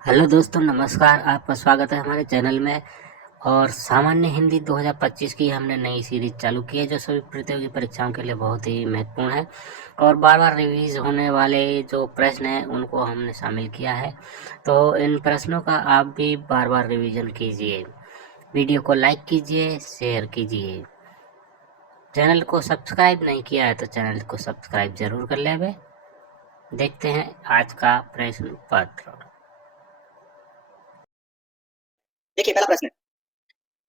Hello दोस्तों, नमस्कार। आपका स्वागत है हमारे चैनल में। और सामान्य हिंदी 2025 की हमने नई सीरीज चालू की है जो सभी प्रतियोगी परीक्षाओं के लिए बहुत ही महत्वपूर्ण है। और बार बार रिवीज होने वाले जो प्रश्न हैं उनको हमने शामिल किया है। तो इन प्रश्नों का आप भी बार बार रिवीजन कीजिए। वीडियो को लाइक कीजिए, शेयर कीजिए। चैनल को सब्सक्राइब नहीं किया है तो चैनल को सब्सक्राइब जरूर कर लें। देखते हैं आज का प्रश्न पत्र। देखिए पहला प्रश्न,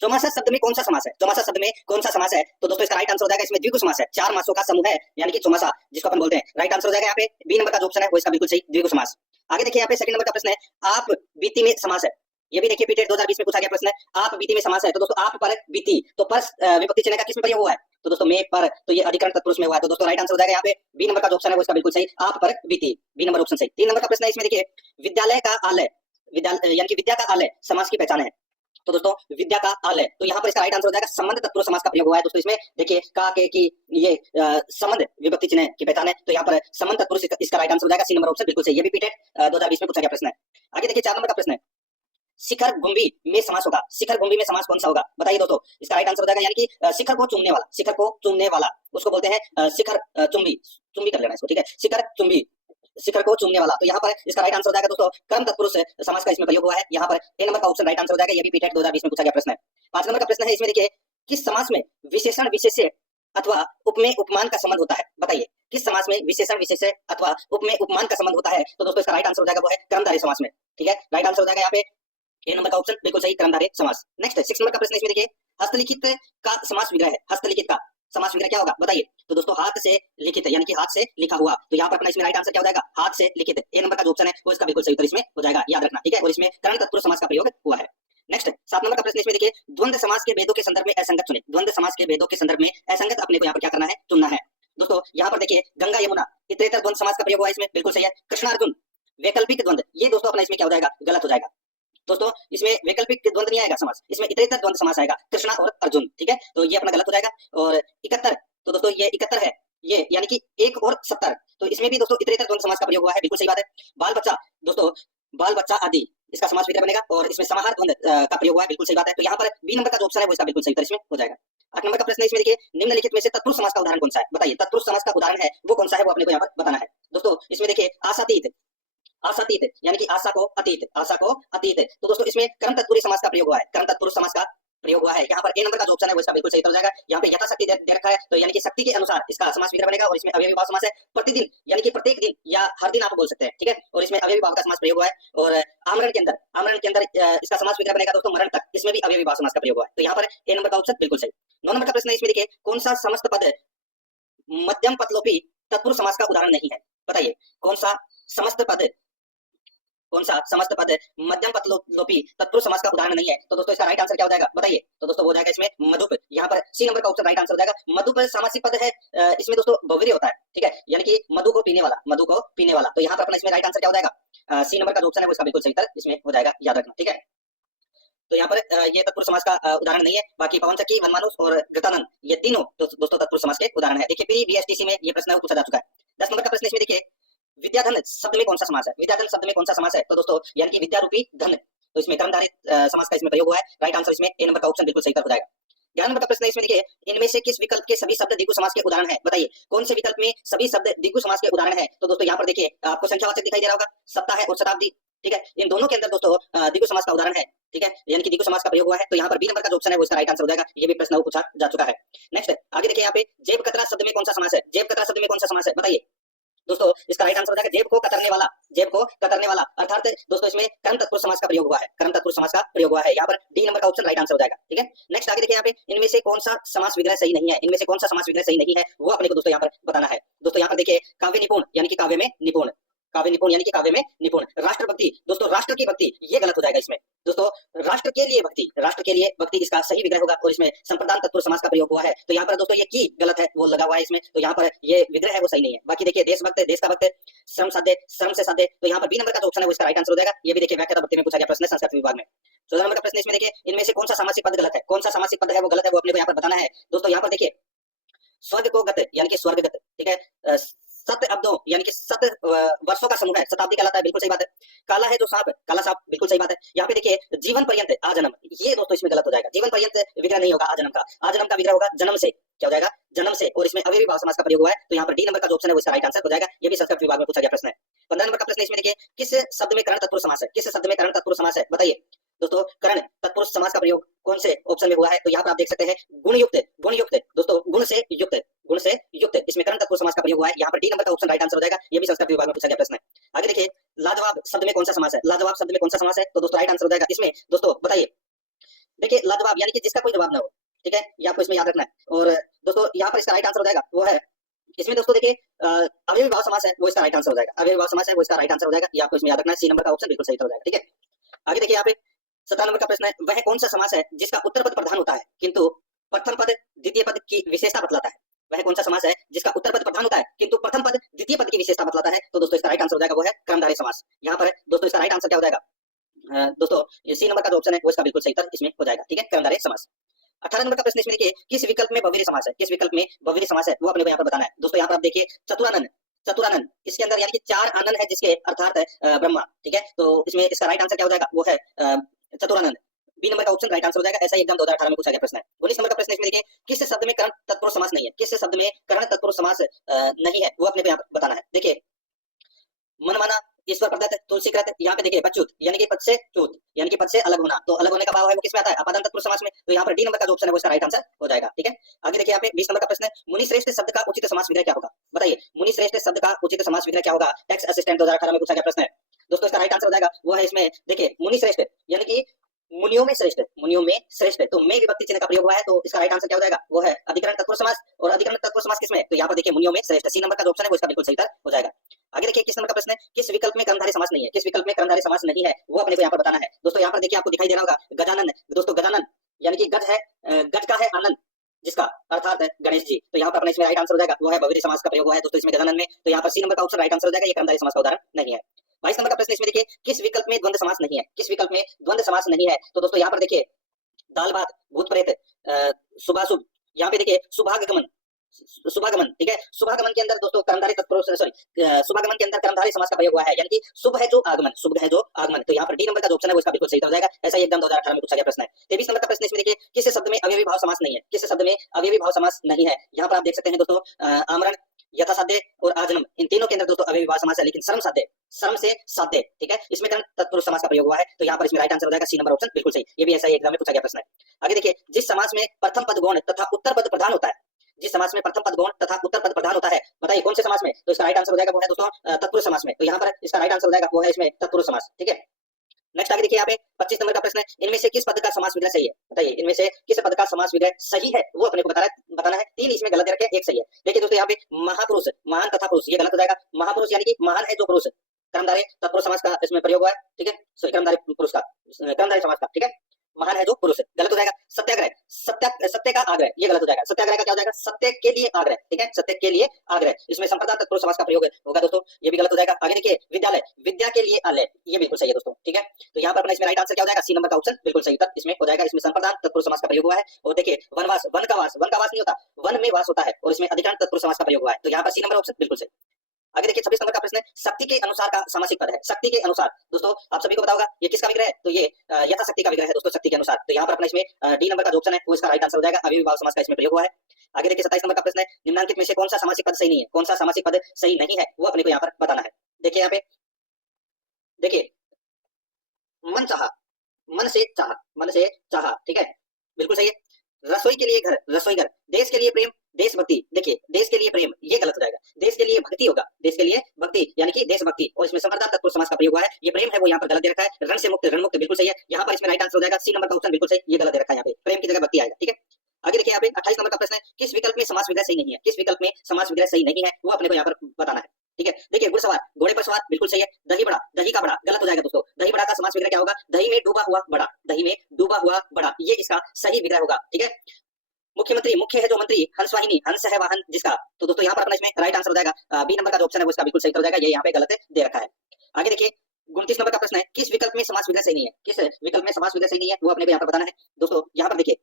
चौमासा शब्द में कौन सा समास है? चौमासा शब्द में कौन सा समास है? तो दोस्तों इसका राइट आंसर हो जाएगा, इसमें द्विगु समास है। चार मासों का समूह है यानी कि चौमासा, जिसको अपन बोलते हैं। राइट आंसर हो जाएगा यहाँ पे बी नंबर का जो ऑप्शन है वो इसका बिल्कुल सही, द्विगु समास। आगे देखिए यहाँ पे सेकंड नंबर का प्रश्न है, आप बीती में समास है। ये भी देखिए पीटेट 2020 में पूछा गया प्रश्न है, आप बीती में समास है। तो दोस्तों आप पर बीती, तो पर विभक्ति चिन्ह का किस में प्रयोग हुआ है? तो दोस्तों में पर, तो ये अधिकरण तत्पुरुष में हुआ है। तो दोस्तों राइट आंसर हो जाएगा यहाँ पे बी नंबर का जो ऑप्शन है वो इसका बिल्कुल सही, आप पर बीती, बी नंबर ऑप्शन सही। तीन नंबर का प्रश्न है, इसमें देखिए विद्यालय का आलय, विद्यालय यानी कि विद्या का आलय समास की पहचान है। तो दोस्तों विद्या का आलय, तो यहाँ पर इसका राइट आंसर हो जाएगा संबंध तत्पुरुष समास का प्रयोग हुआ है। दोस्तों इसमें देखिए का के की ये संबंध विभक्ति चिन्ह की पहचान है, तो यहाँ पर संबंध तत्पुरुष इसका राइट आंसर हो जाएगा सी नंबर ऑप्शन बिल्कुल सही। ये भी पीटेट 2020 में पूछा गया प्रश्न है। आगे देखिए चार नंबर का प्रश्न है, शिखर गुंबी में समास होगा। शिखर गुंबी में समास कौन सा होगा? बताइए दोस्तों। इसका राइट आंसर हो जाएगा यानी कि शिखर को चूमने वाला, शिखर को चूमने वाला उसको बोलते हैं शिखर चुंबी, चुंबी कर लेना इसको, ठीक है, शिखर चुंबी, शिखर को चूमने वाला। तो यहाँ पर इसका राइट आंसर हो जाएगा दोस्तों कर्म तत्पुरुष समास का इसमें प्रयोग हुआ है। यहाँ पर ए नंबर का ऑप्शन राइट आंसर हो जाएगा। ये भी पीटेट 2020 में पूछा गया प्रश्न है। पांच नंबर का प्रश्न है, इसमें देखिए किस समास में विशेषण विशेष्य अथवा उपमेय उपमान का संबंध होता है? बताइए किस समास में विशेषण विशेष्य अथवा उपमेय उपमान का संबंध होता है? तो दोस्तों इसका राइट आंसर हो जाएगा वो है कर्मधारय समास में, ठीक है। राइट आंसर हो जाएगा यहाँ पे ए नंबर का ऑप्शन बिल्कुल सही, कर्मधारय समास। नेक्स्ट सिक्स नंबर का प्रश्न, इसमें देखिए हस्तलिखित का समास विग्रह है। हस्तलिखित का समास विग्रह क्या होगा? बताइए। तो दोस्तों हाथ से लिखित यानी कि हाथ से लिखा हुआ, तो यहाँ पर अपना इसमें राइट आंसर क्या हो जाएगा? हाथ से लिखित। ए नंबर का जो ऑप्शन है वो इसका बिल्कुल सही उत्तर इसमें हो जाएगा, याद रखना, ठीक है। और इसमें करण तत्पुरुष समास का प्रयोग हुआ है। नेक्स्ट सात नंबर का प्रश्न, इसमें देखिए द्वंद्व समास के भेदों के संदर्भ में असंगत चुने। द्वंद्व समास के भेदों के संदर्भ में असंगत अपने को यहाँ पर क्या करना है? चुनना है। दोस्तों यहाँ पर देखिए गंगा यमुना इतरेतर द्वंद्व समास का प्रयोग हुआ है, इसमें बिल्कुल सही है। कृष्णार्जुन वैकल्पिक द्वंद्व, ये दोस्तों अपना इसमें क्या हो जाएगा? गलत हो जाएगा। दोस्तों इसमें वैकल्पिक द्वंद्व नहीं आएगा समास, इसमें इतरेतर द्वंद्व समास आएगा, कृष्णा और अर्जुन, ठीक है। तो ये अपना गलत हो जाएगा। और 71, तो दोस्तों ये 71 है, ये यानी कि 1 और 70, तो इसमें भी दोस्तों इतरेतर द्वंद्व समास का प्रयोग हुआ है, बिल्कुल सही बात है। बाल बच्चा, दोस्तों बाल बच्चा आदि इसका समास विग्रह बनेगा, और इसमें समाहार द्वंद्व का प्रयोग हुआ है, बिल्कुल सही बात है। तो यहाँ पर बी नंबर का जो ऑप्शन है वो इसका बिल्कुल सही उत्तर इसमें हो जाएगा। 8 नंबर का प्रश्न है, इसमें देखिए निम्नलिखित में से तत्पुरुष समास का उदाहरण कौन सा है? बताइए तत्पुरुष समास का उदाहरण है वो कौन सा है, वो अपने को यहाँ पर बताना है। दोस्तों इसमें देखिए आशातीत, आशातीत यानी कि आशा को अतीत, आशा को अतीत, तो दोस्तों इसमें कर्म तत्पुरुष समास का प्रयोग हुआ है, कर्म तत्पुरुष समास का प्रयोग हुआ है। यहाँ पर ए नंबर का जो ऑप्शन है वो इसका बिल्कुल सही हो जाएगा। यहाँ पे यथाशक्ति दे रखा है, तो यानी कि शक्ति के अनुसार इसका समास विग्रह बनेगा, और इसमें अवयवी भाव समास है। प्रतिदिन यानी कि प्रत्येक दिन या हर दिन आप बोल सकते हैं, ठीक है। और इसमें अवयवी भाव का समास प्रयोग हुआ है। और आमरण के अंदर, आमरण के अंदर इसका समास विग्रह बनेगा दोस्तों मरण तक, इसमें भी अवयवी भाव समास का प्रयोग हुआ है। तो यहाँ पर ए नंबर का ऑप्शन बिल्कुल सही। 9 नंबर का प्रश्न है, इसमें देखिए कौन सा समस्त पद मध्यम पदलोपी तत्पुरुष समास का उदाहरण नहीं है? बताइए कौन सा समस्त पद, कौन सा समस्त पद मध्यम पदलोपी तत्पुरुष समास का उदाहरण नहीं है? तो दोस्तों इसका राइट आंसर क्या हो जाएगा? बताइए। तो दोस्तों हो जाएगा इसमें मधुप, यहाँ पर सी नंबर का ऑप्शन राइट आंसर हो जाएगा। मधुप सामासिक पद है, इसमें दोस्तों बहुव्रीहि होता है, ठीक है, यानी कि मधु को पीने वाला, मधु को पीने वाला। तो यहाँ पर अपना इसमें राइट आंसर क्या हो जाएगा? सी नंबर का जो ऑप्शन है वो इसका बिल्कुल सही उत्तर इसमें हो जाएगा, याद रखना, ठीक है। तो यहाँ पर ये तत्पुरुष समास का उदाहरण नहीं है। बाकी पवन चक्की, वनमानुष और गतानंद ये तीनों दोस्तों तत्पुरुष समास के उदाहरण है। देखिए पीरी बीएसटीसी में ये प्रश्न पूछा जा चुका है। 10 नंबर का प्रश्न, इसमें देखिए विद्याधन शब्द में कौन सा समास है? विद्याधन शब्द में कौन सा समास है? तो दोस्तों यानी कि विद्या रूपी धन, तो इसमें कर्मधारय समास का इसमें प्रयोग हुआ है। राइट आंसर इसमें ए नंबर का ऑप्शन बिल्कुल सही हो जाएगा। 11 नंबर का प्रश्न है, इसमें देखिए इनमें से किस विकल्प के सभी शब्द द्विगु समास के उदाहरण है? बताइए कौन से विकल्प में सभी शब्द द्विगु समास के उदाहरण है? तो दोस्तों यहाँ पर देखिए आपको संख्यावाचक दिखाई दे रहा होगा, सप्ताह और शताब्दी, ठीक है। इन दोनों के अंदर दोस्तों द्विगु समास का उदाहरण है, ठीक है, यानी कि द्विगु समास का प्रयोग हुआ है। तो यहाँ पर बी नंबर का जो ऑप्शन है वो इसका राइट आंसर हो जाएगा। ये भी प्रश्न पूछा जा चुका है। नेक्स्ट आगे देखिए यहाँ पे जेब कतरा शब्द में कौन सा समास है? जेब कतरा शब्द में कौन सा समास है? बताइए। दोस्तों इसका राइट आंसर हो जाएगा जेब को कतरने वाला, जेब को कतरने वाला, अर्थात दोस्तों इसमें कर्म तत्पुरुष समास का प्रयोग हुआ है, कर्म तत्पुरुष समास का प्रयोग हुआ है। यहाँ पर डी नंबर का ऑप्शन राइट आंसर हो जाएगा, ठीक है। नेक्स्ट आगे देखिए यहाँ पे इनमें से कौन सा समास विग्रह सही नहीं है? इनमें से कौन सा समास विग्रह सही नहीं है वो अपने को दोस्तों यहाँ पर बताना है। दोस्तों यहाँ पर देखिए काव्य निपुण यानी कि काव्य में निपुण, काव्य निपुण यानी कि काव्य में निपुण। राष्ट्रभक्ति, दोस्तों राष्ट्र की भक्ति ये गलत हो जाएगा इसमें। दोस्तों राष्ट्र के लिए भक्ति, राष्ट्र के लिए भक्ति इसका सही विग्रह होगा, और इसमें संप्रदान तत्पुरुष समास का प्रयोग हुआ है। तो यहाँ पर दोस्तों ये की गलत है, वो लगा हुआ है इसमें, तो यहाँ पर ये विग्रह है वो सही नहीं है। बाकी देखिए देशभक्त, देश का भक्त, श्रम साध्य, श्रम से साध्य, तो यहाँ पर बी नंबर का जो ऑप्शन है वो इसका राइट आंसर हो जाएगा। ये भी देखिए व्याख्याता भक्ति में पूछा गया प्रश्न है संस्कृत विभाग में। 14 नंबर का प्रश्न, इसमें देखिए इनमें से कौन सा सामासिक पद गलत है? कौन सा सामासिक पद है वो गलत है, वो अपने को यहाँ पर बताना है। दोस्तों यहाँ पर देखिए स्वर्ग को गत यानी कि स्वर्गगत, ठीक है, सत अब्दों यानी कि सत वर्षों का समूह है, शताब्दी कहलाता है, बिल्कुल सही बात है। काला है जो सांप, काला सांप, बिल्कुल सही बात है। यहाँ पे देखिए जीवन पर्यंत आजन्म, ये दोस्तों इसमें गलत हो जाएगा। जीवन पर्यंत विग्रह नहीं होगा आजन्म का, आजन्म का विग्रह होगा जन्म से। क्या हो जाएगा? जन्म से। और इसमें अव्ययी भाव समास का प्रयोग हुआ है, तो यहाँ पर डी नंबर का जो ऑप्शन है वो इसका राइट आंसर हो जाएगा। ये भी संस्कृत विभाग में पूछा गया प्रश्न है। 15 नंबर का प्रश्न इसमें देखिए, किस शब्द में करण तत्पुरुष समास है? किस शब्द में करण तत्पुरुष समास है बताइए दोस्तों। करण तत्पुरुष समास का प्रयोग कौन से ऑप्शन में हुआ है? तो यहाँ पर आप देख सकते हैं गुणयुक्त, गुणयुक्त दोस्तों, गुण से युक्त, गुण से युक्त, इसमें करण तत्पुरुष समास का प्रयोग हुआ है। यहाँ पर डी नंबर का ऑप्शन राइट आंसर हो जाएगा। ये भी संस्कृत विभाग में पूछा गया प्रश्न है। आगे देखिए, लाजवाब शब्द में कौन सा समास है? लाजवाब शब्द में कौन सा समास है? तो दोस्तों राइट आंसर हो जाएगा इसमें। दोस्तों बताइए, देखिए लाजवाब यानी कि जिसका कोई जवाब ना हो, ठीक है, ये आपको इसमें याद रखना है। और दोस्तों यहाँ पर इसका राइट आंसर हो जाएगा वो है इसमें दोस्तों देखिए अव्ययी भाव समास है वो इसका राइट आंसर हो जाएगा। अव्ययी भाव समास है वो इसका राइट आंसर हो जाएगा, ये आपको इसमें याद रखना है। सी नंबर का ऑप्शन बिल्कुल सही हो जाएगा, ठीक है। आगे देखिए यहाँ पे 17 नंबर का प्रश्न है, वह कौन सा समास है जिसका उत्तर पद प्रधान होता है किंतु प्रथम पद द्वितीय पद की विशेषता बतलाता है? वह कौन सा समास है जिसका उत्तर पद प्रधान होता है किंतु प्रथम पद द्वितीय पद की विशेषता बतलाता है? तो दोस्तों इसका राइट आंसर हो जाएगा वो है कर्मधारय समास। यहाँ पर दोस्तों इसका राइट आंसर क्या हो जाएगा? दोस्तों ये सी नंबर का जो ऑप्शन है वो इसका बिल्कुल सही उत्तर इसमें हो जाएगा, ठीक है, कर्मधारय समास। 18 नंबर का प्रश्न इसमें देखिए, किस विकल्प में बहुव्रीहि समास है? किस विकल्प में बहुव्रीहि समास है वो अपने को यहाँ पर बताना है। दोस्तों यहाँ पर आप देखिए चतुरानन, चतुरानन, इसके अंदर यानी कि 4 आनंद है जिसके अर्थात है ब्रह्मा, ठीक है। तो इसमें इसका राइट आंसर क्या हो जाएगा? वो है चतुरानंद। बी नंबर का ऑप्शन राइट आंसर हो जाएगा। ऐसा ही एकदम 2018 में पूछा गया प्रश्न है। 19 नंबर का प्रश्न इसमें देखिए, किस शब्द में करण तत्पुरुष समास नहीं है? किस शब्द में करण तत्पुरुष समास नहीं है वो अपने को यहाँ पर बताना है। देखिए मनमाना, ईश्वर प्रदत्त, तुलसीकृत, यहाँ पे देखिए बच्चुत यानी कि पद से च्युत यानी कि पद से अलग होना, तो अलग होने का भाव है वो किसमें आता है? अपादान तत्पुरुष समास में। तो यहाँ पर डी नंबर का जो ऑप्शन है वो इसका राइट आंसर हो जाएगा, ठीक है। आगे देखिए यहाँ पे 20 नंबर का प्रश्न है, मुनि श्रेष्ठ शब्द का उचित समास विग्रह क्या होगा? बताइए मुनि श्रेष्ठ शब्द का उचित समास विग्रह क्या होगा? टैक्स असिस्टेंट 2018 में पूछा गया प्रश्न है। दोस्तों इसका राइट आंसर हो जाएगा वो है इसमें देखिए मुनि श्रेष्ठ यानी कि मुनियों में श्रेष्ठ, मुनियों में श्रेष्ठ, तो में विभक्ति चिन्ह का प्रयोग हुआ है, तो इसका राइट आंसर क्या हो जाएगा? वो है अधिकरण तत्पुरुष समास। और अधिकरण तत्पुरुष समास किसमें? तो यहाँ पर देखिए मुनियों में श्रेष्ठ, सी नंबर का जो ऑप्शन है वो इसका बिल्कुल सही उत्तर हो जाएगा। आगे देखिए किस नंबर का प्रश्न है, किस विकल्प में कर्मधारय समास नहीं है? किस विकल्प में कर्मधारय समास नहीं है वो अपने को यहाँ पर बताना है। दोस्तों यहाँ पर देखिए आपको दिखाई दे रहा होगा गजानन, दोस्तों गजानन यानी कि गज है, गज का है आनंद जिसका अर्थात है गणेश जी, तो यहाँ पर अपने इसमें राइट आंसर हो जाएगा वो है बहुव्रीहि समास का प्रयोग हुआ है दोस्तों इसमें गजानन में, तो यहाँ पर सी नंबर का ऑप्शन राइट आंसर हो जाएगा। ये कर्मधारय समास का उदाहरण नहीं है। 22 नंबर का प्रश्न इसमें देखिए, किस विकल्प में द्वंद्व समास नहीं है? किस विकल्प में द्वंद्व समास नहीं है? तो दोस्तों यहाँ पर देखिए दाल भात, भूत प्रेत, शुभाशुभ, यहाँ पे देखिए शुभागमन, शुभागमन, ठीक है। शुभागमन के अंदर दोस्तों कर्मधारय तत्पुरुष सॉरी शुभागमन के अंदर कर्मधारय समास का प्रयोग हुआ है यानी कि शुभ है जो आगमन, शुभ है जो आगमन, तो यहाँ पर डी नंबर का जो ऑप्शन है वो इसका बिल्कुल सही हो जाएगा। ऐसा ही एकदम 2018 में पूछा गया प्रश्न है। 23 नंबर का प्रश्न इसमें देखिए, किस शब्द में अव्ययी भाव समास नहीं है? किस शब्द में अव्ययी भाव समास नहीं है? यहाँ पर आप देख सकते हैं दोस्तों आमरण, यथासाध्य और आजन्म, इन तीनों के अंदर दोस्तों अव्ययी भाव समास है, लेकिन श्रम साध्य, श्रम से साध्य, ठीक है, इसमें कर्ण तत्पुरुष समास का प्रयोग हुआ है, तो यहाँ पर इसमें राइट आंसर हो जाएगा सी नंबर ऑप्शन बिल्कुल सही। ये भी ऐसा ही एग्जाम में पूछा गया प्रश्न है। आगे देखिए, जिस समास में प्रथम पद गौण तथा उत्तर पद प्रधान होता है, जिस समास में प्रथम पद गौण तथा उत्तर पद प्रधान होता है, बताइए कौन से समास में? तो इसका राइट आंसर हो जाएगा वो है दोस्तों तत्पुरुष समास में, तो यहाँ पर इसका राइट आंसर हो जाएगा वो है इसमें तत्पुरुष समास, ठीक है। नेक्स्ट आगे देखिए यहाँ पे 25 नंबर का प्रश्न है, इनमें से किस पद का समास विग्रह सही है? बताइए इनमें से किस पद का समास विग्रह सही है वो अपने को बताना है। 3 इसमें गलत रखे, 1 सही है। देखिए दोस्तों यहाँ पे महापुरुष, महान तथा पुरुष, ये गलत हो जाएगा। महापुरुष यानी कि महान है जो पुरुष, कर्मधारय तत्पुरुष समास का इसमें प्रयोग हुआ है, ठीक है, सॉरी कर्मधारय पुरुष का, कर्मधारय समास का, ठीक है। महान है जो पुरुष, गलत हो जाएगा। सत्याग्रह, सत्य का आग्रह, ये गलत हो जाएगा। सत्याग्रह का क्या हो जाएगा? सत्य के लिए आग्रह, ठीक है, सत्य के लिए आग्रह, इसमें संप्रदान तत्पुरुष समास का प्रयोग होगा दोस्तों, ये भी गलत हो जाएगा। आगे देखिए विद्यालय, विद्या के लिए आलय, ये बिल्कुल सही है दोस्तों, ठीक है। तो यहाँ पर अपना इसमें राइट आंसर क्या हो जाएगा? सी नंबर का ऑप्शन बिल्कुल सही उत्तर इसमें हो जाएगा। इसमें संप्रदान तत्पुरुष समास का प्रयोग हुआ है। और देखिए वनवास, वन का वास नहीं होता, वन में वास होता है, और इसमें अधिकरण तत्पुरुष समास का प्रयोग हुआ है, तो यहाँ पर सी नंबर ऑप्शन बिल्कुल सही। आगे देखिए 26 नंबर का प्रश्न है, शक्ति के अनुसार का सामासिक पद है। शक्ति के अनुसार दोस्तों आप सभी को पता होगा ये किसका विग्रह है? तो ये यथाशक्ति का विग्रह है दोस्तों, शक्ति के अनुसार, तो यहाँ पर अपना इसमें डी नंबर का जो ऑप्शन है वो इसका राइट आंसर हो जाएगा। अव्ययी भाव समास का इसमें प्रयोग हुआ है। आगे देखिए 27 नंबर का प्रश्न है, निम्नलिखित में से कौन सा सामासिक पद सही नहीं है? कौन सा सामासिक पद सही नहीं है वो अपने को यहाँ पर बताना है। देखिए यहाँ पे देखिए मन चाहा, मन से चाहा, ठीक है, बिल्कुल सही है। रसोई के लिए घर, रसोई घर। देश के लिए प्रेम, देशभक्ति, देखिए देश के लिए प्रेम, ये गलत हो जाएगा। देश के लिए भक्ति होगा, देश के लिए भक्ति यानी कि देशभक्ति, और इसमें संप्रदान तत्पुरुष समास का प्रयोग हुआ है। ये प्रेम है वो यहाँ पर गलत दे रखा है। रण से मुक्त, रणमुक्त, बिल्कुल सही है। यहाँ पर इसमें राइट आंसर हो जाएगा सी नंबर का ऑप्शन बिल्कुल सही, ये गलत दे रखा है, यहाँ पे प्रेम की जगह भक्ति आएगा, ठीक है। आगे देखिए यहाँ पे 28 नंबर का प्रश्न है, किस विकल्प में समास विग्रह सही नहीं है? किस विकल्प में समास विग्रह सही नहीं है वो अपने को यहाँ पर बताना है, ठीक है। देखिए घुड़सवार, घोड़े पर सवार, बिल्कुल सही है। दही बड़ा, दही का बड़ा, गलत हो जाएगा दोस्तों। दही बड़ा का समास विग्रह क्या होगा? दही में डूबा हुआ बड़ा, दही में डूबा हुआ बड़ा, ये इसका सही विग्रह होगा, ठीक है। मुख्यमंत्री, मुख्य है जो मंत्री, हंसवाहिनी, हंस है वाहन जिसका, तो दोस्तों यहाँ पर अपना इसमें राइट आंसर हो जाएगा बी नंबर का जो ऑप्शन है वो इसका बिल्कुल सही हो जाएगा, ये यहाँ पे गलत दे रखा है। आगे देखिए 29 नंबर का प्रश्न है, किस विकल्प में समास विग्रह सही नहीं है? किस विकल्प में समास विग्रह सही नहीं है वो अपने को यहाँ पर बताना है दोस्तों। यहाँ पर देखिए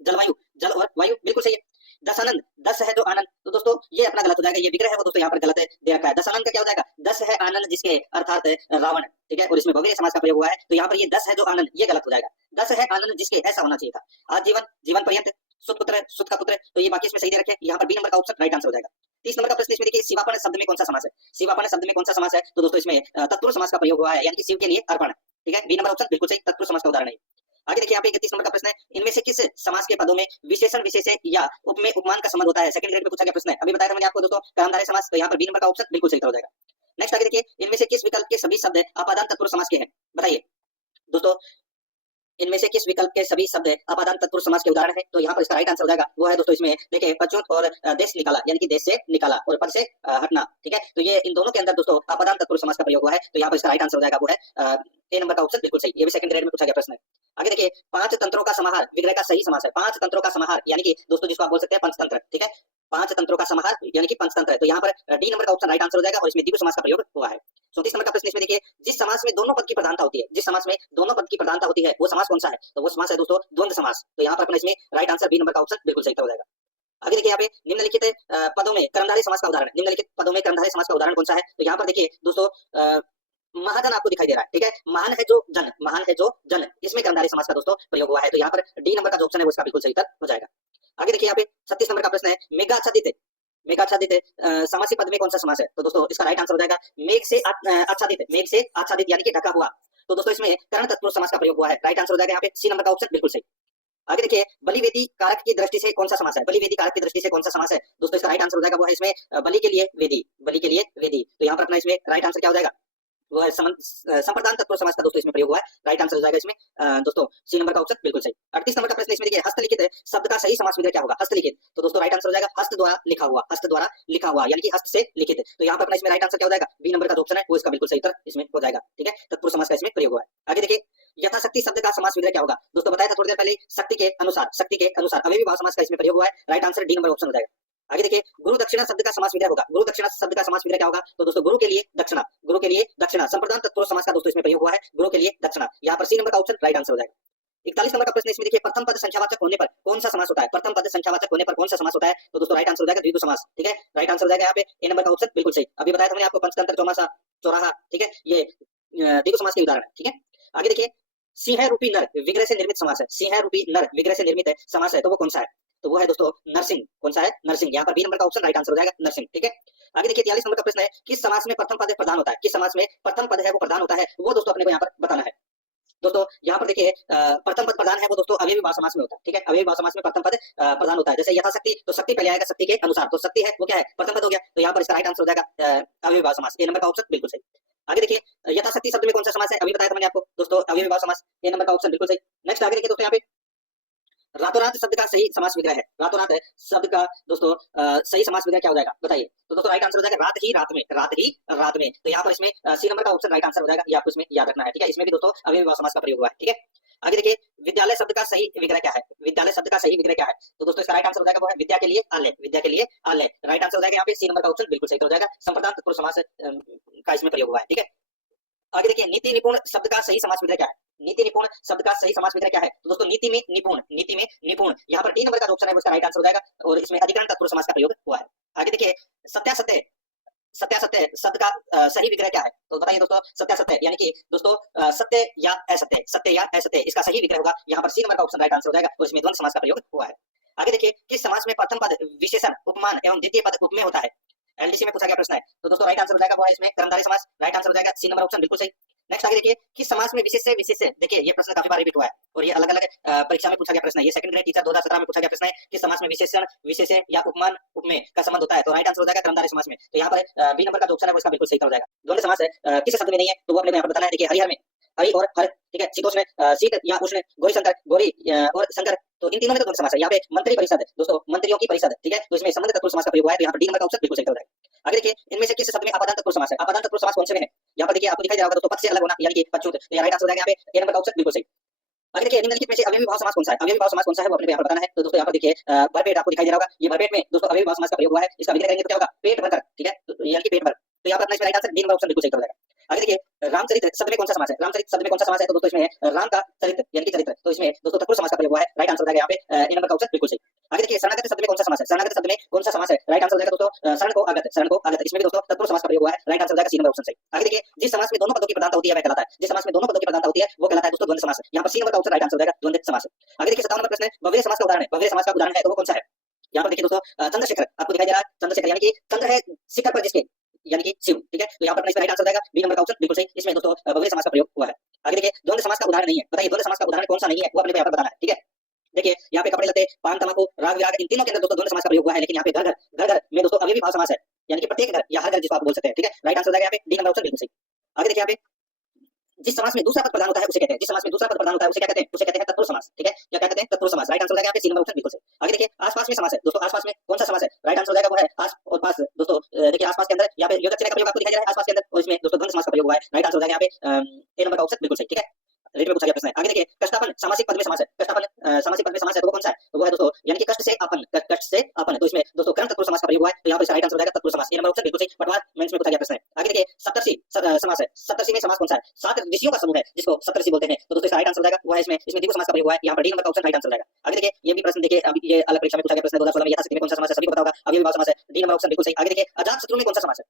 जलवायु, जल और वायु, बिल्कुल सही है। दशानंद, 10 है जो आनंद, तो दोस्तों ये अपना गलत हो जाएगा, ये विग्रह है वो दोस्तों यहाँ पर गलत दे रखा है। दशानंद का क्या हो जाएगा, 10 है आनंद जिसके अर्थात रावण, ठीक है, और इसमें भव्य समास का प्रयोग हुआ है, तो यहाँ पर ये 10 है जो आनंद, ये गलत हो जाएगा। 10 है आनंद जिसके, ऐसा होना चाहिए था। आजीवन, जीवन पर्यंत, सुत पुत्र, सुत का पुत्र, तो ये बाकी इसमें सही दे रखे, यहाँ पर बी नंबर का ऑप्शन राइट आंसर हो जाएगा। 30 नंबर का प्रश्न इसमें देखिए, शिवापन शब्द में कौन सा समास है? शिवापन शब्द में कौन सा समास है? तो दोस्तों इसमें तत्पुरुष समास का प्रयोग हुआ है, यानी कि शिव के लिए अर्पण, ठीक है, बी नंबर ऑप्शन बिल्कुल सही, तत्पुरुष समास का उदाहरण है। आगे देखिए यहाँ पे 31 नंबर का प्रश्न है, इनमें से किस समास के पदों में विशेषण विशेषण या उपमेय उपमान का संबंध होता है? सेकंड ग्रेड में पूछा गया प्रश्न है, अभी बताया था मैंने आपको दोस्तों, कर्मधारय समास, तो यहाँ पर बी नंबर का ऑप्शन बिल्कुल सही हो जाएगा। नेक्स्ट आगे देखिए, इनमें से किस विकल्प के सभी शब्द अपादान तत्पुरुष समास के हैं? बताइए दोस्तों, इनमें से किस विकल्प के सभी शब्द अपादान तत्पुरुष समास के उदाहरण है? तो यहाँ पर इसका राइट आंसर हो जाएगा, वो है दोस्तों इसमें देखिए पच्युत और देश निकाला, यानी कि देश से निकाला और पद से हटना, ठीक है, तो ये इन दोनों के अंदर दोस्तों अपादान तत्पुरुष समास का प्रयोग हुआ है, तो यहाँ पर इसका राइट आंसर हो जाएगा, वो है ए नंबर का ऑप्शन बिल्कुल सही, ये भी सेकंड ग्रेड में पूछा गया प्रश्न है। आगे देखिए, 5 तंत्रों का समाहार विग्रह का सही समास है। 5 तंत्रों का समाहार यानी कि दोस्तों जिसको आप बोल सकते हैं पंचतंत्र, ठीक है, 5 तंत्रों का समाहार यानी कि पंचतंत्र है, तो यहाँ पर डी नंबर का ऑप्शन राइट आंसर हो जाएगा और इसमें द्विगु समास का प्रयोग हुआ है। 34 नंबर का प्रश्न इसमें देखिए, जिस समास में दोनों पद की प्रधानता होती है, जिस समास में दोनों पद की प्रधानता होती है वो समास कौन सा है? तो वो समास है दोस्तों द्वंद्व समास, तो यहाँ पर अपना इसमें राइट आंसर बी नंबर का ऑप्शन बिल्कुल सही हो जाएगा। आगे देखिए यहाँ पे निम्नलिखित पदों में कर्मधारय समास का उदाहरण, निम्नलिखित पदों में कर्मधारय समास का उदाहरण कौन सा है? तो यहाँ पर देखिए दोस्तों महाजन आपको दिखाई दे रहा है, ठीक है, महान है जो जन, महान है जो जन, इसमें कर्मधारय समास का दोस्तों प्रयोग हुआ है, तो यहाँ पर डी नंबर का जो ऑप्शन है वो इसका बिल्कुल सही उत्तर हो जाएगा। आगे देखिए यहाँ पे 36 नंबर का प्रश्न है, मेघाच्छादित, मेघाच्छादित समासी पद में कौन सा समास है? तो दोस्तों इसका राइट आंसर हो जाएगा मेघ से आच्छादित, मेघ से आच्छादित यानी कि ढका हुआ, तो दोस्तों इसमें कर्ण तत्पुरुष समास का प्रयोग हुआ है, राइट आंसर हो जाएगा यहाँ पे सी नंबर का ऑप्शन बिल्कुल सही। आगे देखिए, बलिवेदी कारक की दृष्टि से कौन सा समास है? बलिवेदी कारक की दृष्टि से कौन सा समास है? दोस्तों इसका राइट आंसर हो जाएगा, वो है इसमें बलि के लिए वेदी, बलि के लिए वेदी, तो यहाँ पर अपना इसमें राइट आंसर क्या हो जाएगा, वो है संप्रदान तत्पुरुष समास का दोस्तों इसमें प्रयोग हुआ है, राइट आंसर हो जाएगा इसमें दोस्तों सी नंबर का ऑप्शन बिल्कुल सही। 38 नंबर का प्रश्न इसमें देखिए, हस्तलिखित शब्द का सही समास विग्रह क्या होगा? हस्तलिखित, तो दोस्तों राइट आंसर हो जाएगा हस्त द्वारा लिखा हुआ, हस्त द्वारा लिखा हुआ यानी कि हस्त से लिखित, तो यहाँ पर अपना इसमें राइट आंसर क्या हो जाएगा, बी नंबर का जो ऑप्शन है वो इसका बिल्कुल सही उत्तर इसमें हो जाएगा, ठीक है, तत्पुरुष समास का इसमें प्रयोग हुआ है। आगे देखिए, यथाशक्ति शब्द का समास विग्रह क्या होगा? दोस्तों बताया था थोड़ी देर पहले, शक्ति के अनुसार, शक्ति के अनुसार अवयवी भाव समास का इसमें प्रयोग हुआ है, right answer D number option हो जाएगा। आगे देखिए, गुरु दक्षिणा शब्द का समास विग्रह होगा, गुरु दक्षिणा शब्द का समास विग्रह क्या होगा? तो दोस्तों गुरु के लिए दक्षिणा, गुरु के लिए दक्षिणा, संप्रदान तत्पुरुष समास का दोस्तों इसमें प्रयोग हुआ है, गुरु के लिए दक्षिणा, यहाँ पर सी नंबर का ऑप्शन राइट आंसर हो जाएगा। 41 नंबर का प्रश्न इसमें देखिए, प्रथम पद संख्यावाचक होने पर कौन सा समास होता है? प्रथम पद संख्यावाचक होने पर कौन सा समास होता है? तो दोस्तों राइट आंसर हो जाएगा द्विगु समास, ठीक है, राइट आंसर हो जाएगा यहाँ पे ए नंबर का ऑप्शन बिल्कुल सही। अभी बताया था मैंने आपको पंचतंत्र, चौमासा, चौराहा, ठीक है, ये द्विगु समास के उदाहरण है, ठीक है। आगे देखिए, सिंह रूपी नर विग्रह से निर्मित समास है, सिंह रूपी नर विग्रह से निर्मित समास है, तो वो कौन सा है? तो वो है दोस्तों नरसिंह, कौन सा है? नरसिंह, यहाँ पर बी नंबर का ऑप्शन राइट आंसर हो जाएगा नरसिंह, ठीक है। आगे देखिए 43 नंबर का प्रश्न है, किस समास में प्रथम पद प्रधान होता है? किस समास में प्रथम पद है वो प्रधान होता है, वो दोस्तों अपने को यहाँ पर बताना है। दोस्तों यहाँ पर देखिए प्रथम पद प्रधान है वो दोस्तों अवयवी भाव समास में होता है, ठीक है, अवयवी भाव समास में प्रथम पद प्रधान होता है, जैसे यथाशक्ति, तो शक्ति पहले आएगा शक्ति के अनुसार, तो शक्ति है वो क्या है? प्रथम पद हो गया, तो यहाँ पर इसका राइट आंसर हो जाएगा अवयवी भाव समास, ए नंबर का ऑप्शन बिल्कुल सही। आगे देखिए, यथाशक्ति शब्द में कौन सा समास है? अभी बताया था मैंने आपको दोस्तों, अवयवी भाव समास, ए नंबर का ऑप्शन बिल्कुल सही। नेक्स्ट आगे देखिए दोस्तों, यहाँ पे रातों रात शब्द का सही समास विग्रह है, रातों रात शब्द का दोस्तों सही समास विग्रह क्या हो जाएगा बताइए? तो दोस्तों राइट आंसर हो जाएगा रात ही रात में, रात ही रात में, तो यहाँ पर इसमें सी नंबर का ऑप्शन राइट आंसर हो जाएगा, ये आपको इसमें याद रखना है, ठीक है, इसमें भी दोस्तों अवयवी भाव समास का प्रयोग हुआ है, ठीक है। आगे देखिए, विद्यालय शब्द का सही विग्रह क्या है? विद्यालय शब्द का सही विग्रह क्या है? तो दोस्तों इसका राइट आंसर हो जाएगा वो है विद्या के लिए आलय, विद्या के लिए आलय, राइट आंसर हो जाएगा यहाँ पे सी नंबर का ऑप्शन बिल्कुल सही हो जाएगा, संप्रदान तत्पुरुष समास का इसमें प्रयोग हुआ है, ठीक है। आगे देखिए, नीति निपुण शब्द का सही समास विग्रह क्या है? नीति निपुण शब्द का सही समास विग्रह क्या है? तो दोस्तों नीति में निपुण, नीति में निपुण, यहाँ पर डी नंबर का जो ऑप्शन है उसका राइट आंसर हो जाएगा और इसमें अधिकरण तत्पुरुष समास का प्रयोग हुआ है। आगे देखिए, सत्यासत्य, सत्यासत्य शब्द का सही विग्रह क्या है? तो बताइए दोस्तों, सत्यासत्य यानी कि दोस्तों सत्य या असत्य, सत्य या असत्य, इसका सही विग्रह होगा, यहाँ पर सी नंबर का ऑप्शन राइट आंसर हो जाएगा और इसमें द्वंद्व समास का प्रयोग हुआ है। आगे देखिए, किस समास में प्रथम पद विशेषण, उपमान एवं द्वितीय पद उपमेय होता है? एलडीसी में पूछा गया प्रश्न है, तो दोस्तों राइट आंसर हो जाएगा वो है इसमें कर्मधारय समास, राइट आंसर हो जाएगा सी नंबर ऑप्शन बिल्कुल सही। नेक्स्ट आगे देखिए, किस समास में विशेष से विशेष, देखिए ये प्रश्न काफी बार रिपीट हुआ है और ये अलग अलग परीक्षा में पूछा गया प्रश्न है, ये सेकंड ग्रेड टीचर 2017 में पूछा गया प्रश्न है, किस समास में विशेषण विशेषण या उपमान उपमेय का संबंध होता है? तो राइट आंसर हो जाएगा कर्मधारय समास में, तो यहाँ पर बी नंबर का जो ऑप्शन है वो इसका बिल्कुल सही हो जाएगा। द्वंद्व समास है किस शब्द में नहीं है, तो वो अपने को यहाँ पर बताना है। देखिए, हरिहर में, हरि और हर, ठीक है, शीतोष्ण शीत या उष्ण, गौरी शंकर, गौरी और शंकर, तो इन तीनों में तो द्वंद्व समास है। यहाँ पे मंत्री परिषद दोस्तों, मंत्रियों की परिषद, ठीक है, तो इसमें संबंध तत्पुरुष समास का प्रयोग हुआ है, तो यहाँ पर डी नंबर का ऑप्शन बिल्कुल सही हो जाएगा। आगे देखिए, इनमें से किस शब्द में अपादान तत्पुरुष समास है? अपादान तत्पुरुष समास कौन से में है? यहाँ पर देखिए आपको दिखाई दे रहा होगा दोस्तों, पद से अलग होना यानी कि पछूत, तो राइट आंसर हो जाएगा यहाँ पे ए नंबर का ऑप्शन बिल्कुल सही। आगे देखिए, निम्नलिखित में से अवयवी भाव समास कौन सा है? अवयवी भाव समास कौन सा है वो अपने को यहाँ पर बताना है। तो दोस्तों यहाँ पर देखिए भरपेट आपको दिखाई दे रहा होगा, ये भरपेट में दोस्तों अवयवी भाव समास का प्रयोग हुआ है, इसका विग्रह करेंगे तो क्या होगा? पेट भरकर, ठीक है, तो यानी कि पेट भर, तो यहाँ पर अपना इसमें right answer D number option बिल्कुल सही हो जाएगा। आगे देखिए, रामचरित्र शब्द में कौन सा समास है? रामचरित्र शब्द में कौन सा समास है? तो दोस्तों इसमें राम का चरित्र यानी कि चरित्र, तो इसमें दोस्तों तत्पुरुष समास का प्रयोग हुआ है, राइट आंसर हो जाएगा यहाँ पे ए नंबर का ऑप्शन बिल्कुल सही। आगे देखिए शरणागत शब्द में कौन सा समास है, शरणागत शब्द में कौन सा समास है, राइट आंसर हो जाएगा दोस्तों शरण को आगत, शरण को आगत, इसमें भी दोस्तों तत्पुरुष समास का प्रयोग हुआ है, राइट आंसर हो जाएगा सी नंबर ऑप्शन सही। आगे देखिए जिस समास में दोनों पदों की प्रधानता होती है वह कहलाता है, जिस समास में दोनों पदों की प्रधानता होती है वो कहलाता है दोस्तों द्वंद्व समास। यहाँ पर सी नंबर का ऑप्शन राइट आंसर हो जाएगा द्वंद्व समास। आगे देखिए 57 नंबर प्रश्न है, भव्य समास का उदाहरण है, भव्य समास का उदाहरण है तो वो कौन सा है। यहाँ पर देखिए दोस्तों चंद्रशेखर आपको दिखाई दे रहा है, चंद्रशेखर यानी कि चंद्र है शिखर पर जिसके, यानी कि शिव, ठीक है, तो यहाँ पर इसका राइट आंसर हो जाएगा बी नंबर का ऑप्शन बिल्कुल सही। इसमें दोस्तों भव्य समास का प्रयोग हुआ है। आगे देखिए द्वंद्व समास का उदाहरण नहीं है, बताइए द्वंद्व समास का उदाहरण कौन सा नहीं है वो अपने को यहाँ पर बताना है, ठीक है। देखिए यहाँ पे कपड़े लते पान तंबाकू राग विराग इन तीनों के अंदर दोस्तों द्वंद्व समास का प्रयोग हुआ है, लेकिन यहाँ पे घर घर घर घर में दोस्तों अभी भी भाव समास है, यानी कि प्रत्येक घर या हर घर जिसको आप बोल सकते हैं, ठीक है, राइट आंसर हो जाएगा यहाँ पे डी नंबर ऑप्शन बिल्कुल सही। आगे देखिए यहाँ पे जिस समास में दूसरा पद प्रधान होता है उसे कहते हैं, जिस समास में दूसरा पद प्रधान होता है उसे क्या कहते हैं, उसे कहते हैं तत्पुरुष समास, ठीक है, क्या कहते हैं तत्पुरुष समास, राइट आंसर हो जाएगा यहाँ पे सी नंबर ऑप्शन बिल्कुल सही। आगे देखिए आसपास में समास है दोस्तों, आसपास में कौन सा समास है, राइट आंसर हो जाएगा वो है आस और पास दोस्तों। देखिए आसपास के अंदर यहाँ पे योगक चिन्ह का प्रयोग आपको दिखाई दे रहा है आसपास के अंदर, और इसमें दोस्तों द्वंद्व समास का प्रयोग हुआ है, राइट आंसर हो जाएगा यहाँ पे ए नंबर का ऑप्शन बिल्कुल सही, ठीक है। रेट में पूछा गया प्रश्न है। आगे देखिए कष्टापन सामासिक पद में समास है, कष्टापन सामासिक पद में समास है तो वो कौन सा है, तो वो है दोस्तों यानी कि कष्ट से अपन, कष्ट से अपन, तो इसमें दोस्तों कर्म तत्पुरुष समास का प्रयोग हुआ है, तो यहाँ पर इसका राइट आंसर हो जाएगा तत्पुरुष समास, ए नंबर ऑप्शन बिल्कुल सही। पटवार मेंस में पूछा गया प्रश्न है। आगे देखिए सप्तर्षि समास है, सप्तर्षि में समास कौन सा है, सात ऋषियों का समूह है जिसको सप्तर्षि बोलते हैं, तो दोस्तों इसका राइट आंसर हो जाएगा वो है इसमें द्विगु समास का प्रयोग हुआ है, यहाँ पर डी नंबर का ऑप्शन राइट आंसर हो जाएगा। आगे देखिए ये भी प्रश्न देखिए अभी ये अलग परीक्षा में पूछा गया प्रश्न 2016 में, यथास्थिति में कौन सा समास है सभी को पता होगा, अविभाज्य समास है, डी नंबर ऑप्शन बिल्कुल सही। आगे देखिए अजात शत्रु में कौन सा समास है,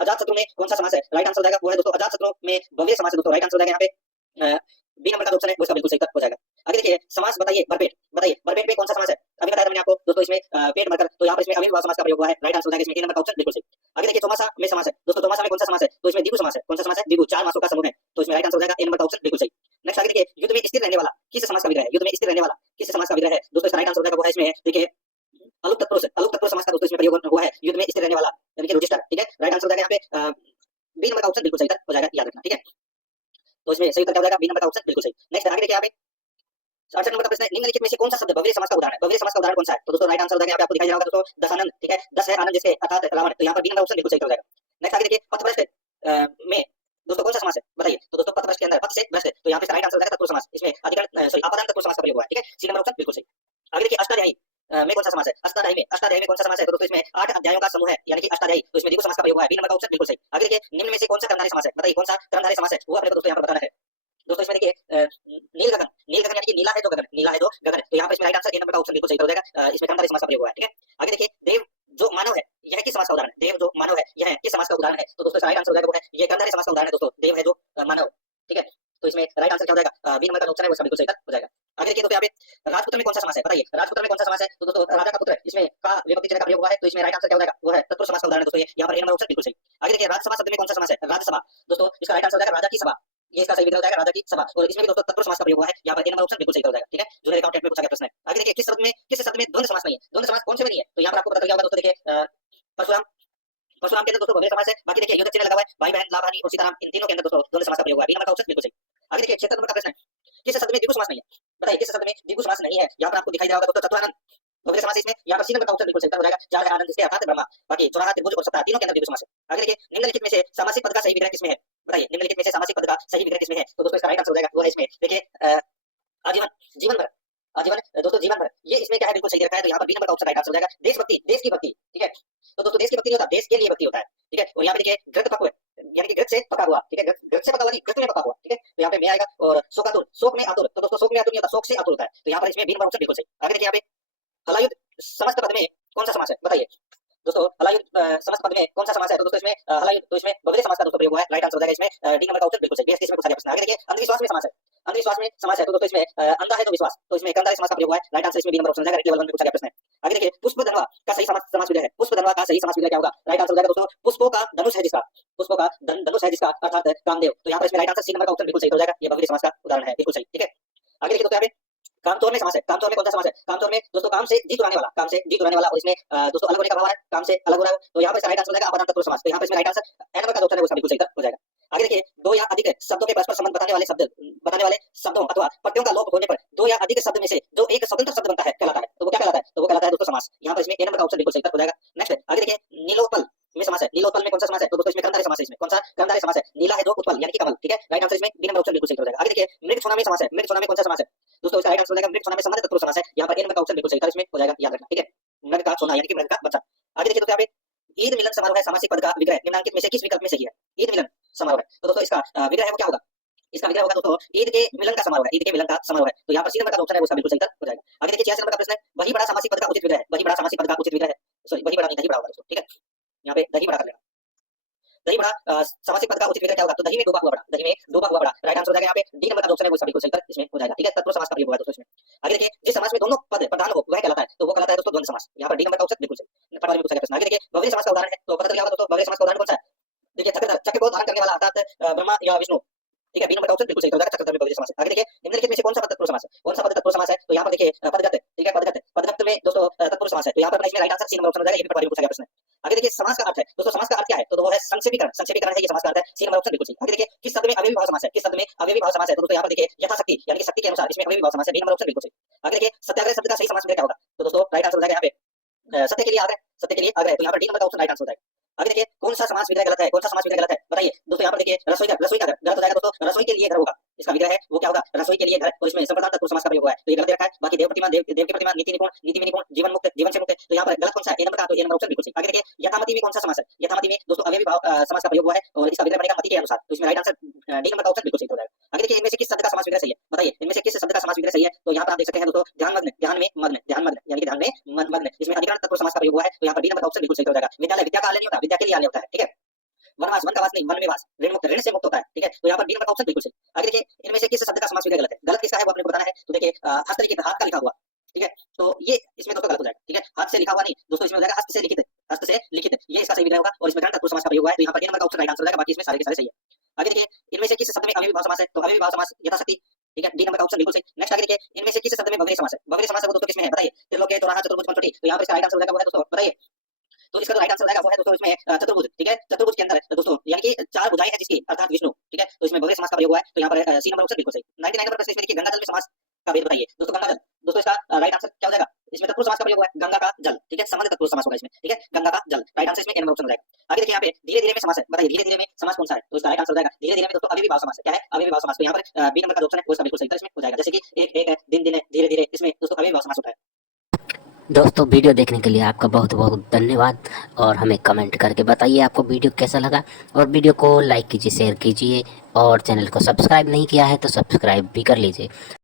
अजात शत्रु में कौन सा समास है, राइट आंसर हो जाएगा वो है दोस्तों अजात शत्रु में भव्य समास है दोस्तों, राइट आंसर हो जाएगा यहाँ पे बी नंबर का ऑप्शन है वो इसका बिल्कुल सही हो जाएगा। आगे देखिए समास बताइए भरपेट, बताइए भरपेट में कौन सा समास है, अभी बताया था मैंने आपको दोस्तों इसमें पेट भरकर, तो यहाँ पर इसमें अविभाज्य समास का प्रयोग हुआ है, राइट आंसर हो जाएगा इसमें ए नंबर का ऑप्शन बिल्कुल सही। आगे देखिए चौमासा में समास है दोस्तों, चौमासा में कौन सा समास है, तो इसमें द्विगु समास है, कौन सा समास है द्विगु, चार मासों का समूह है, तो इसमें राइट आंसर हो जाएगा ए नंबर का ऑप्शन बिल्कुल सही। नेक्स्ट आगे देखिए युद्ध में स्थिर रहने वाला किस समास का विग्रह है, युद्ध में स्थिर रहने वाला किस समास का विग्रह है, दोस्तों इसका राइट आंसर हो जाएगा वो है इसमें देखिए अलुक तत्पुरुष, अलुक तत्पुरुष समास का दोस्तों इसमें प्रयोग हुआ है, युद्ध में स्थिर रहने वाला यानी कि रजिस्टर, ठीक है, राइट आंसर हो जाएगा यहाँ पे बी नंबर का ऑप्शन बिल्कुल सही हो जाएगा, याद रखना, ठीक है, तो इसमें सही उत्तर क्या हो जाएगा बी नंबर का ऑप्शन बिल्कुल सही। नेक्स्ट आगे देखिए यहाँ पे 68 नंबर का प्रश्न है, निम्नलिखित में से कौन सा शब्द भव्य समास का उदाहरण है, भव्य समास का उदाहरण कौन सा है, तो दोस्तों राइट आंसर हो जाएगा यहाँ पे आपको दिखाई दे रहा होगा दोस्तों दशानन, ठीक है, 10 है आनंद जिसके अर्थात रावण, तो यहाँ पर बी नंबर ऑप्शन बिल्कुल सही हो जाएगा। नेक्स्ट आगे देखिए पथभ्रष्ट में दोस्तों कौन सा समास है, बताइए, तो दोस्तों पथभ्रष्ट के अंदर पथ से भ्रष्ट, तो यहाँ पे राइट आंसर हो जाएगा तत्पुरुष समास, इसमें अधिकरण सॉरी आपादान तत्पुरुष समास का प्रयोग हुआ है, ठीक है, सी नंबर ऑप्शन बिल्कुल सही। आगे देखिए अष्टाध्यायी में कौन सा समास है, अष्टाध्यायी में कौन सा समास है, तो दोस्तों इसमें 8 अध्यायों का समूह है यानी कि अष्टाध्यायी, तो इसमें द्विगु समास का प्रयोग हुआ है, बी नंबर का ऑप्शन बिल्कुल सही। आगे देखिए निम्न में से कौन सा कर्मधारय समास है, बताइए कौन सा कर्मधारय समास है वो अपने को दोस्तों यहाँ पर बताना है। दोस्तों इसमें देखिए नील गगन, नील गगन यानी कि नीला है जो गगन, नीला है जो गगन, तो यहाँ पर इसमें राइट आंसर ए नंबर का ऑप्शन बिल्कुल सही हो जाएगा, इसमें कर्मधारय समास का प्रयोग हुआ है, ठीक है। आगे देखिए देव जो मानव है यह किस समास का उदाहरण है, देव जो मानव है यह किस समास का उदाहरण है, तो दोस्तों इसका राइट आंसर हो जाएगा वो है ये कर्मधारय समास का उदाहरण है दोस्तों, देव है जो मानव, ठीक है, तो इसमें राइट आंसर क्या हो जाएगा बी नंबर का ऑप्शन है वो इसका बिल्कुल सही हो जाएगा। आगे देखिए दोस्तों यहाँ पे राजपुत्र में कौन सा समास है, बताइए राजपुत्र में कौन सा समास है, तो दोस्तों राजा का पुत्र इसमें का विभक्ति चिन्ह का प्रयोग हुआ है, तो इसमें राइट आंसर क्या हो जाएगा वो है तत्पुरुष समास का उदाहरण है दोस्तों, यहाँ पर ए नंबर ऑप्शन बिल्कुल सही। आगे देखिए राज्यसभा शब्द में कौन सा समास है, राज्यसभा, दोस्तों इसका राइट आंसर हो जाएगा राजा की सभा, ये इसका सही विग्रह हो जाएगा राजा की सभा, और इसमें भी दोस्तों तत्पुरुष समास का प्रयोग हुआ है, यहाँ पर ए नंबर ऑप्शन बिल्कुल सही हो जाएगा, ठीक है, जूनियर अकाउंटेंट में पूछा गया प्रश्न है। आगे देखिए किस शब्द में द्वंद्व समास नहीं है, द्वंद्व समास कौन से में नहीं है, तो यहाँ पर आपको पता चल जाएगा दोस्तों देखिए परशुराम, परशुराम के अंदर दोस्तों भव्य समास है, बाकी देखिए योगक चिन्ह लगा हुआ है, भाई बहन लाभानी और सीताराम इन तीनों के अंदर दोस्तों द्वंद्व समास का प्रयोग हुआ है, बी नंबर का ऑप्शन बिल्कुल सही। आगे देखिए 76 नंबर का प्रश्न है, किस शब्द में द्विगु समास नहीं है, बताइए किस शब्द में द्विगु समास नहीं है, यहाँ पर आपको दिखाई दे रहा होगा दोस्तों चतुरानंद भव्य समास इसमें, यहाँ पर सी नंबर का ऑप्शन बिल्कुल सही हो जाएगा, चार है आनंद जिसके अर्थात ब्रह्मा, बाकी चौराहा त्रिभुज और सप्ताह तीनों के अंदर द्विगु समास है। आगे देखिए निम्नलिखित में से सामासिक पद का सही विग्रह किसमें है, बताइए निम्नलिखित में से सामासिक पद का सही विग्रह किसमें है, तो दोस्तों इसका राइट आंसर हो जाएगा वो है इसमें देखिए आजीवन, जीवन भर, आजीवन दोस्तों जीवन भर, ये इसमें क्या है बिल्कुल सही रखा है, तो यहाँ पर बी नंबर का ऑप्शन राइट आंसर हो जाएगा देशभक्ति, देश की भक्ति, ठीक है, तो दोस्तों देश की भक्ति नहीं होता देश के लिए भक्ति होता है, ठीक है, और यहाँ पे देखिए घृत पक्व यानी कि घृत से पका हुआ, ठीक है, घृत से पका हुआ नहीं घृत में पका हुआ, ठीक है, तो यहाँ पे में आएगा, और शोकातुर, शोक में आतुर, तो दोस्तों शोक में आतुर नहीं होता शोक से आतुर होता है, तो यहाँ पर इसमें बी नंबर ऑप्शन बिल्कुल सही। आगे देखिए यहाँ पे हलायुध समस्त पद में कौन सा समास है, बताइए दोस्तों हलायुध समस्त पद में कौन सा समास है, तो दोस्तों इसमें हलायुध, तो इसमें भव्य समास का दोस्तों प्रयोग हुआ है, राइट आंसर हो जाएगा इसमें डी नंबर का उत्तर बिल्कुल सही। इसमें पूछा गया प्रश्न। आगे देखिए अंधविश्वास में समास है, अंधविश्वास में समास है, तो दोस्तों इसमें अंधा है जो विश्वास, तो इसमें कर्मधारय समास का प्रयोग हुआ है, राइट आंसर इसमें बी नंबर ऑप्शन हो जाएगा, लेवल 1 में पूछा गया प्रश्न है। आगे देखिए पुष्प धनवा का सही समास विग्रह है, पुष्प धनवा का सही समास विग्रह क्या होगा, राइट आंसर हो जाएगा दोस्तों पुष्पों का धनुष है जिसका, पुष्पों का धनुष है जिसका अर्थात कामदेव, तो यहाँ पर इसमें राइट आंसर सी नंबर का ऑप्शन बिल्कुल सही हो जाएगा, ये भव्य समास का उदाहरण है, बिल्कुल सही, ठीक है। आगे देखिए दोस्तों यहाँ पे कामचोर में समास है, कामचोर में कौन सा समास है, कामचोर में दोस्तों काम से जी चुराने वाला, काम से जी चुराने वाला, और इसमें दोस्तों अलग होने का भाव है, काम से अलग हो रहा है, तो यहाँ पर राइट आंसर हो जाएगा आपादान तत्पुरुष समास, तो यहाँ पर इसमें राइट आंसर ए नंबर का ऑप्शन है वो बिल्कुल सही हो जाएगा। आगे देखिए दो या अधिक शब्दों के परस्पर संबंध बताने वाले शब्दों अथवा प्रत्ययों का लोप होने पर दो या अधिक शब्द में से जो एक स्वतंत्र शब्द बनता है कहलाता है, तो वो क्या कहलाता है, तो वो कहलाता है दोस्तों समास, यहाँ पर इसमें ए नंबर का ऑप्शन बिल्कुल सही हो जाएगा। नेक्स्ट आगे देखिए नीलोत्पल में समास है, नीलोत्पल में कौन सा समास है, तो दोस्तों इसमें कर्मधारय समास है, इसमें कौन सा कर्मधारय समास है, नीला है जो उत्पल यानी कि कमल, ठीक है, राइट आंसर इसमें बी नंबर ऑप्शन बिल्कुल सही हो जाएगा। आगे देखिए मृग छोना में समास है, मृग छोना में कौन सा समास है, दोस्तों इसका राइट आंसर हो जाएगा मृग छोना में संबंध तत्पुरुष समास है, यहाँ पर ए नंबर का ऑप्शन बिल्कुल सही इसमें हो जाएगा, याद रखना, ठीक है, मृग का छोना यानी कि मृग का बच्चा। आगे देखिए दोस्तों यहाँ पे ईद मिलन समारोह है, सामासिक पद का विग्रह निम्नलिखित में से किस विकल्प में सही है, ईद मिलन समारोह है, तो दोस्तों इसका विग्रह है वो क्या होगा, इसका विग्रह होगा दोस्तों ईद के मिलन का समारोह है, ईद के मिलन का समारोह है। तो यहाँ पर सी नंबर का जो ऑप्शन है वो इसका बिल्कुल सही उत्तर हो जाएगा। आगे देखिए 86 नंबर का प्रश्न है, वही बड़ा समासिक पद का उचित विग्रह है, वही बड़ा समासिक पद का उचित विग्रह है, सॉरी वही बड़ा नहीं, दही बड़ा होगा दोस्तों, ठीक है, यहाँ पे दही बड़ा कर लेना। दही बड़ा समासिक पद का उचित विग्रह क्या होगा, तो दही में डूबा हुआ बड़ा, दही में डूबा हुआ बड़ा, राइट आंसर हो जाएगा यहाँ पे डी नंबर का जो ऑप्शन है वो इसका बिल्कुल सही उत्तर इसमें हो जाएगा, ठीक है। तत्पुरुष समास का प्रयोग होगा दोस्तों इसमें। आगे देखिए जिस समास में दोनों पद प्रधान हो वह कहलाता है, तो वो कहलाता है दोस्तों द्वंद्व समास, यहाँ पर डी नंबर का ऑप्शन बिल्कुल सही। पटवारी में पूछा गया प्रश्न। आगे देखिए बवरी समास का उदाहरण है, तो पता चल गया होगा दोस्तों बवरी समास का उदाहरण कौन सा है। देखिए चक्र को धारण करने वाला अर्थात ब्रह्मा या विष्णु, ठीक है, बी नंबर का ऑप्शन बिल्कुल सही हो जाएगा, चक्रधर में बवरी समास है। आगे देखिए निम्नलिखित में से कौन सा पद तत्पुरुष समास है, कौन सा पद तत्पुरुष समास है, तो यहाँ पर देखिए पदगत, ठीक है, पदगत में दोस्तों तत्पुरुष समास है, तो यहाँ पर इसमें right answer C number option हो जाएगा, ये भी पटवारी में पूछा गया प्रश्न है। आगे देखिए समास का अर्थ है दोस्तों, समास का अर्थ क्या है, तो वो है संक्षेपीकरण, संक्षेपीकरण है ये समास का अर्थ है, सी नंबर ऑप्शन बिल्कुल सही। आगे देखिए किस शब्द में अवयवी भाव समास है, किस शब्द में अवयवी भाव समास है, तो दोस्तों यहाँ पर देखिए यथाशक्ति यानी कि शक्ति के अनुसार इसमें अवयवी भाव समास है, बी नंबर ऑप्शन बिल्कुल सही। आगे देखिए सत्याग्रह शब्द का सही समास क्या होगा, तो दोस्तों राइट आंसर हो जाएगा यहाँ पे सत्य के लिए आग्रह, सत्य के लिए आग्रह, तो यहाँ पर डी नंबर का ऑप्शन राइट आंसर हो जाएगा। आगे देखिए कौन सा समास विग्रह गलत है, कौन सा समास विग्रह गलत है, बताइए दोस्तों। यहाँ पर देखिए रसोई का गलत हो जाएगा दोस्तों, रसोई के लिए घर होगा, इसका विग्रह है वो क्या होगा, रसोई के लिए घर, और इसमें संप्रदान तत्पुरुष समास का प्रयोग हुआ है, तो ये गलत रखा है। बाकी देव प्रतिमा, देव की प्रतिमा, नीति निपुण, नीति में निपुण, जीवन मुक्त, जीवन से मुक्त, तो यहाँ पर गलत कौन सा है, ए नंबर का, तो ए नंबर ऑप्शन बिल्कुल सही। आगे देखिए यथामति में कौन सा समास है, यथामति में दोस्तों अवयवी भाव समास का प्रयोग हुआ है, और इसका विग्रह बनेगा मति के अनुसार, तो इसमें राइट आंसर डी नंबर का ऑप्शन बिल्कुल सही हो जाएगा। आगे देखिए इनमें से किस शब्द का समास विग्रह सही है, बताइए इनमें से किस शब्द का समास विग्रह सही है, तो यहाँ पर आप देख सकते हैं दोस्तों ध्यान मग्न, ध्यान में मग्न, ध्यान मग्न यानी कि ध्यान में मग्न, इसमें अधिकरण तत्पुरुष समास का प्रयोग हुआ है, तो यहाँ पर डी नंबर का ऑप्शन बिल्कुल सही हो जाएगा। विद्यालय, विद्या का आलय नहीं होता, विद्या के लिए आलय होता है, ठीक है। वनवास, वन का वास नहीं, वन में वास, ऋण मुक्त, ऋण से मुक्त होता है, ठीक है, तो यहाँ पर डी नंबर का ऑप्शन बिल्कुल सही। आगे देखिए इनमें से किस शब्द का समास विग्रह गलत है, गलत किसका है वो आपने बताना है, तो देखिए हस्तलिखित, हाथ का लिखा हुआ, ठीक है, तो ये इसमें दोस्तों गलत हो जाएगा, ठीक है, हाथ से लिखा हुआ नहीं दोस्तों, इसमें हो जाएगा हस्त से लिखित, हस्त से लिखित, ये इसका सही विग्रह होगा, और इसमें गण तत्पुरुष समास का प्रयोग हुआ है, तो यहाँ पर ए नंबर का ऑप्शन राइट आंसर हो जाएगा, बाकी इसमें सारे के सारे सही है। आगे देखिए इनमें से किस शब्द में अवयवी भाव समास है, तो अवयवी भाव समास यथाशक्ति, ठीक है, डी नंबर का ऑप्शन बिल्कुल सही। नेक्स्ट आगे देखिए इनमें से किस शब्द में बवरी समास है, बवरी समास है वो दोस्तों किसमें है, बताइए, त्रिलोक, चौराहा, चतुर्भुज, पंचवटी, तो यहाँ पर इसका राइट आंसर हो जाएगा वो है दोस्तों, बताइए, तो इसका जो राइट आंसर हो जाएगा वो है दोस्तों इसमें चतुर्भुज, ठीक है, चतुर्भुज के अंदर है दोस्तों, यानी कि चार भुजाएं हैं जिसकी, अर्थात विष्णु, ठीक है, तो इसमें बवरी समास का प्रयोग हुआ है, तो यहाँ पर सी नंबर ऑप्शन बिल्कुल सही। 99 नंबर प्रश्न इसमें देखिए गंगा जल में समास का भेद बताइए दोस्तों, गंगा जल, दोस्तों इसका राइट आंसर क्या हो जाएगा, इसमें तत्पुरुष समास का प्रयोग हुआ है, गंगा का जल, ठीक है, संबंध तत्पुरुष समास होगा इसमें, ठीक है, गंगा का जल, राइट आंसर इसमें ए नंबर ऑप्शन हो जाएगा। आगे देखिए यहाँ पे धीरे धीरे में समास है, बताइए धीरे धीरे में समास कौन सा है, तो इसका राइट आंसर हो जाएगा धीरे धीरे में दोस्तों अवयवी भाव समास है, क्या है, अवयवी भाव समास, तो यहाँ पर बी नंबर का ऑप्शन है वो इसका बिल्कुल सही उत्तर इसमें हो जाएगा, जैसे कि एक एक है, दिन दिन है, धीरे धीरे, इसमें दोस्तों अवयवी भाव समास होता है। दोस्तों वीडियो देखने के लिए आपका बहुत बहुत धन्यवाद, और हमें कमेंट करके बताइए आपको वीडियो कैसा लगा, और वीडियो को लाइक कीजिए, शेयर कीजिए, और चैनल को सब्सक्राइब नहीं किया है तो सब्सक्राइब भी कर लीजिए।